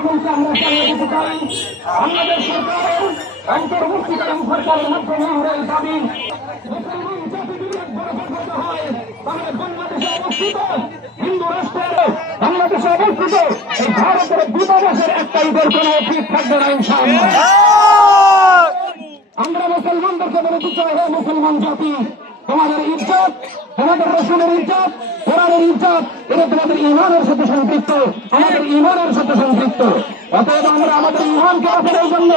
সকলকে আমরা জানিয়ে দিতে চাই, বাংলাদেশ সরকারের অন্তর্বর্তীকালীন সরকারের মাধ্যমে আমরা এই দাবি মুসলমান জাতি যদি একবার করতে হয়, তাহলে বাংলাদেশে অবস্থিত হিন্দু রাষ্ট্রের বাংলাদেশে অবস্থিত এই ভারতের দূতাবাসের একটা ঈদের কোন অফিস থাকবে না ইনশাআল্লাহ। আমরা মুসলমানদেরকে বলে দিতে হবে, মুসলমান জাতি তোমাদের ইজ্জত, তোমাদের রসুলের ইজ্জত, কোরআনের ইজ্জত, এটা তোমাদের ঈমানের সাথে সম্পৃক্ত, আমাদের ঈমানের সাথে সম্পৃক্ত। অতএব আমরা আমাদের ঈমানকে বাঁচানোর জন্য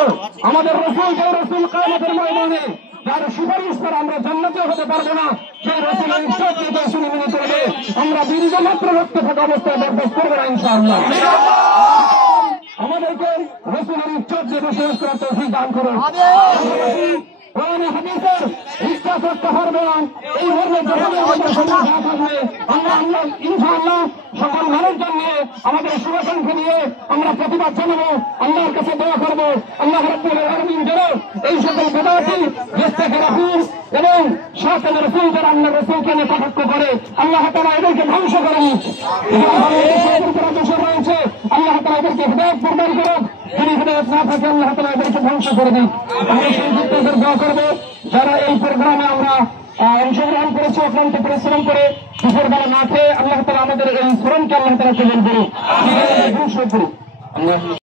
আমাদের রসুলকে, রসুল কিয়ামতের ময়দানে যার সুপারিশ করে আমরা জান্নাতীয় হতে পারবো না, সেই রসুলের ইজ্জত নিয়ে রসুল মেনে চলবে, আমরা বীর্যমাত্র রক্ত থাকা অবস্থায় বরদাস্ত করবো না ইনশাআল্লাহ। আমাদেরকে রসুলের ইজ্জত যে বসবাস করার তৌফিক দান করুন। কোরআন হাদিসের ইজ্জত রক্ষা করবে না, এই ধরনের যখন আমাদের সমাজ থাকবে, আমরা ইনশাআল্লাহ সকল মানুষজন নিয়ে আমাদের সংগঠনকে নিয়ে আমরা প্রতিবাদ জানাবো, আল্লাহর কাছে দোয়া করবো, আল্লাহ রাব্বুল আলামিন যেন এই সকল বেদাতি দেশ থেকে রাখুন এবং শাসন রসুল যারা আল্লাহ রসুলকে নিয়ে কটাক্ষ করে আল্লাহ তাআলা এদেরকে ধ্বংস করেন। বসে রয়েছে, আল্লাহ তাআলা এদেরকে হিদায়াত প্রদান করুন, যদি হিদায়াত না থাকে আল্লাহ তাআলা এদেরকে ধ্বংস করে দিন। আমরা সেই যুদ্ধের দোয়া করবো। যারা এই প্রোগ্রামে আমরা অংশগ্রহণ করেছি, অক্লান্ত পরিশ্রম করে দুপুর বেলা না খেয়ে আল্লাহ তাআলা আমাদের এই শ্রমকে আল্লাহ তাআলা কবুল করুন।